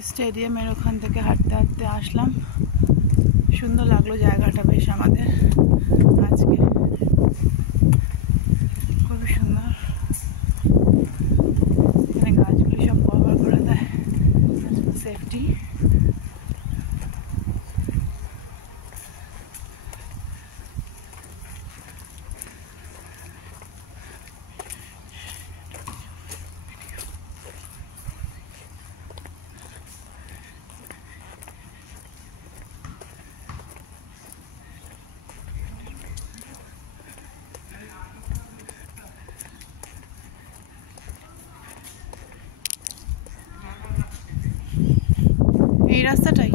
স্টেডিয়ামের ওখান থেকে হাঁটতে হাঁটতে আসলাম। সুন্দর লাগলো জায়গাটা বেশ আমাদের আজকে, খুবই সুন্দর। এখানে গাছগুলি সব কভার করে দেয়, সেফটি। এই রাস্তাটাই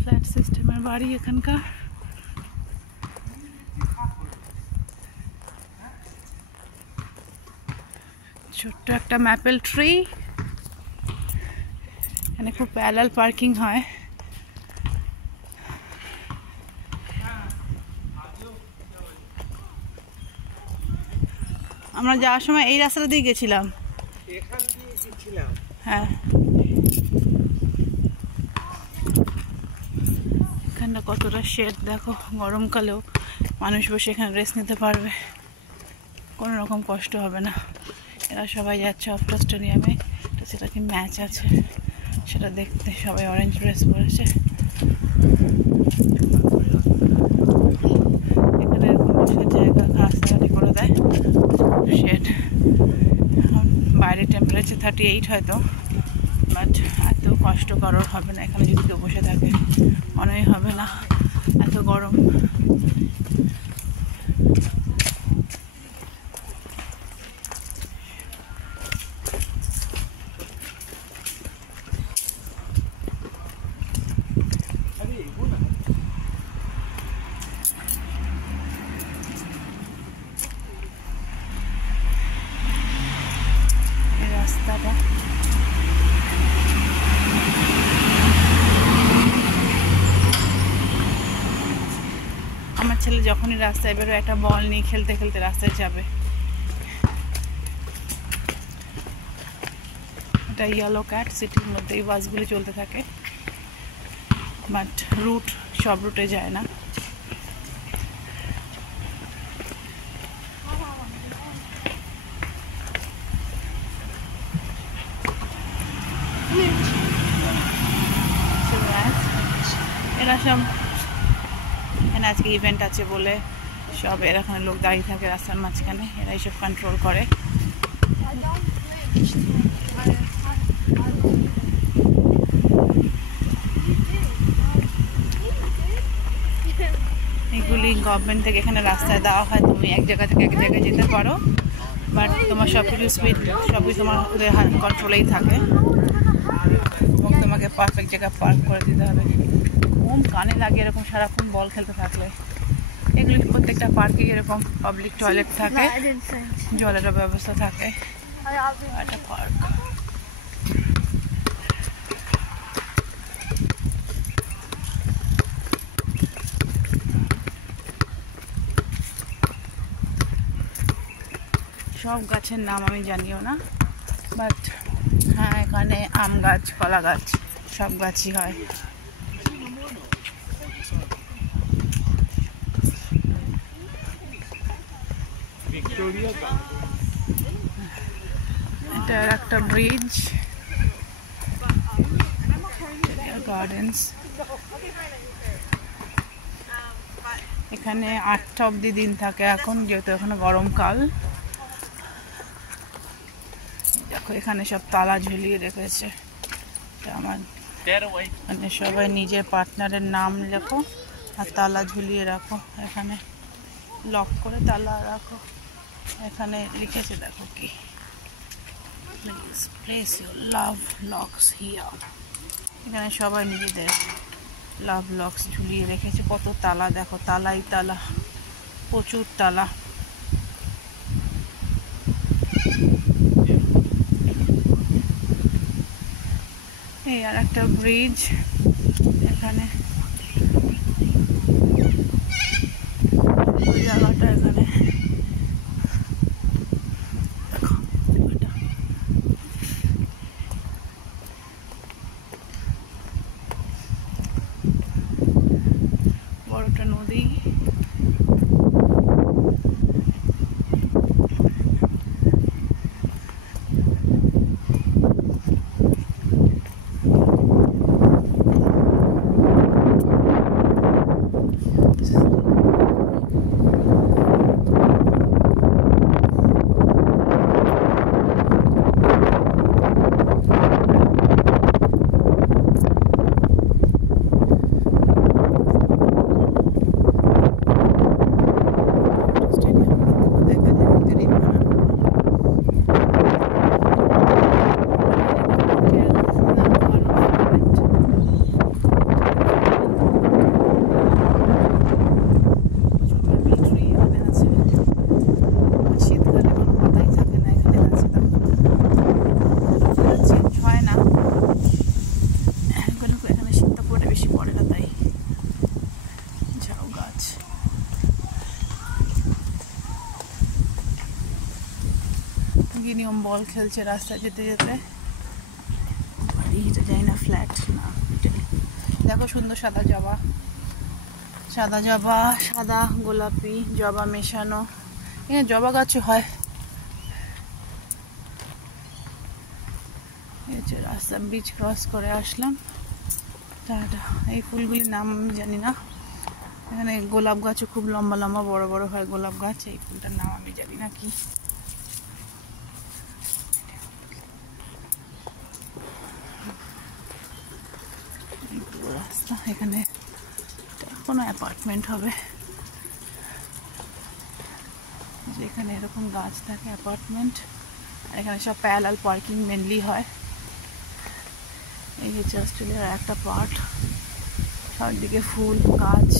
ফ্ল্যাট সিস্টেমের বাড়ি এখানকার। ছোট্ট একটা ম্যাপেল ট্রি, এখানে খুব প্যারালাল পার্কিং হয়। আমরা যাওয়ার সময় এই রাস্তাটা দিয়ে গেছিলাম। হ্যাঁ, এখানটা কতটা শেড দেখো, গরমকালেও মানুষ বসে এখানে রেস্ট নিতে পারবে, কোনো রকম কষ্ট হবে না। এরা সবাই যাচ্ছে অফটা স্টেডিয়ামে, তো সেটা কি ম্যাচ আছে সেটা দেখতে। সবাই অরেঞ্জ ড্রেস পরেছে। এখানে এরকম বসার জায়গা রাস্তাঘাটে করে দেয়, শেড। বাইরে টেম্পারেচার 38 হয়তো, বাট এত কষ্ট কারোর হবে না এখানে যদি কেউ বসে থাকে, মনেই হবে না এত গরম। রাস্তাটা আমার ছেলে যখনই রাস্তায় বেরোয় একটা বল নিয়ে খেলতে খেলতে রাস্তায় যাবে। এটা ইয়েলো ক্যাট, সিটির মধ্যে এই বাসগুলি চলতে থাকে, বাট রুট সব রুটে যায় না। এরা সব এখানে আজকে ইভেন্ট আছে বলে সব এখানে লোক দাঁড়িয়ে থাকে রাস্তার মাঝখানে, এরা এইসব কন্ট্রোল করে। এগুলি গভর্নমেন্ট থেকে এখানে রাস্তায় দেওয়া হয়, তুমি এক জায়গা থেকে এক জায়গায় যেতে পারো, বাট তোমার সব কিছু স্পিড সবই তোমার ওদের কন্ট্রোলেই থাকে এবং তোমাকে পারফেক্ট জায়গায় পার্ক করে দিতে হবে। ঘুম কানে লাগে এরকম সারাক্ষণ বল খেলতে থাকলে। এগুলি প্রত্যেকটা পার্কে এরকম পাবলিক টয়লেট থাকে, জলেরও ব্যবস্থা থাকে। একটা পার্ক, সব গাছের নাম আমি জানিও না, বাট হ্যাঁ এখানে আম গাছ, কলা গাছ, সব গাছই হয়। এটা একটা ব্রিজ, গার্ডেন্স। এখানে 8টা অবধি দিন থাকে এখন, যেহেতু এখানে গরমকাল। দেখো এখানে সব তালা ঝুলিয়ে রেখেছে। আমার মানে সবাই নিজের পার্টনারের নাম লেখো আর তালা ঝুলিয়ে রাখো, এখানে লক করে তালা রাখো। এখানে লিখেছে দেখো কি, please place your love locks here. এখানে সবাই নিজেদের লাভ লক্স ঝুলিয়ে রেখেছে। কত তালা দেখো, তালাই তালা। প্রচুর টালা। এই আর একটা ব্রিজ এখানে, জায়গাটা এখানে বড় একটা নদী। গিনিয়ম বল খেলছে রাস্তায় যেতে যেতে। এটা যাই না, ফ্ল্যাট না। দেখো সুন্দর সাদা জবা, সাদা জবা, সাদা গোলাপি জবা মেশানো। এখানে জবা গাছও হয়। রাস্তা ব্রিজ ক্রস করে আসলাম। এই ফুলগুলির নাম আমি জানি না। এখানে গোলাপ গাছও খুব লম্বা লম্বা বড় বড় হয় গোলাপ গাছ। এই ফুলটার নাম আমি জানি না কি। রাস্তা এখানে কোনো অ্যাপার্টমেন্ট হবে, যেখানে এরকম গাছ থাকে অ্যাপার্টমেন্ট। আর এখানে সব প্যারালাল পার্কিং মেনলি হয়। এই হচ্ছে অস্ট্রেলিয়ার একটা পার্ট। চারদিকে ফুল গাছ,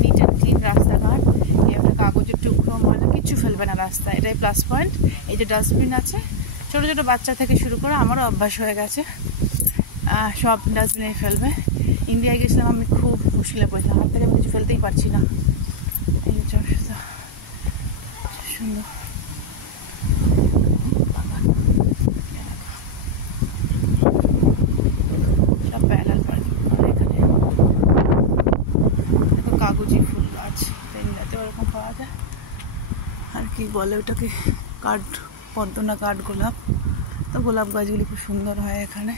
নিট অ্যান্ড ক্লিন রাস্তাঘাট। এখানে কাগজের টুকরো ময়লা কিচ্ছু ফেলবে না রাস্তায়, এটাই প্লাস পয়েন্ট। এই যে ডাস্টবিন আছে, ছোটো ছোটো বাচ্চা থেকে শুরু করে আমারও অভ্যাস হয়ে গেছে, সব ডাস্টবিনে ফেলবে। ইন্ডিয়ায় গেছিলাম, আমি খুব মুশকিলে পড়েছিলাম, হাত থেকে আমি কিছু ফেলতেই পারছি না। এই হচ্ছে অবস্থা। সুন্দর সব প্যারালাল পার্কিং করে এখানে। দেখো কাগজি ফুল গাছ, ইন্ডিয়াতেও ওরকম পাওয়া যায়। আর কি বলে ওটাকে, কাঠ পদ্ম না কাঠ গোলাপ। তো গোলাপ গাছগুলি খুব সুন্দর হয় এখানে।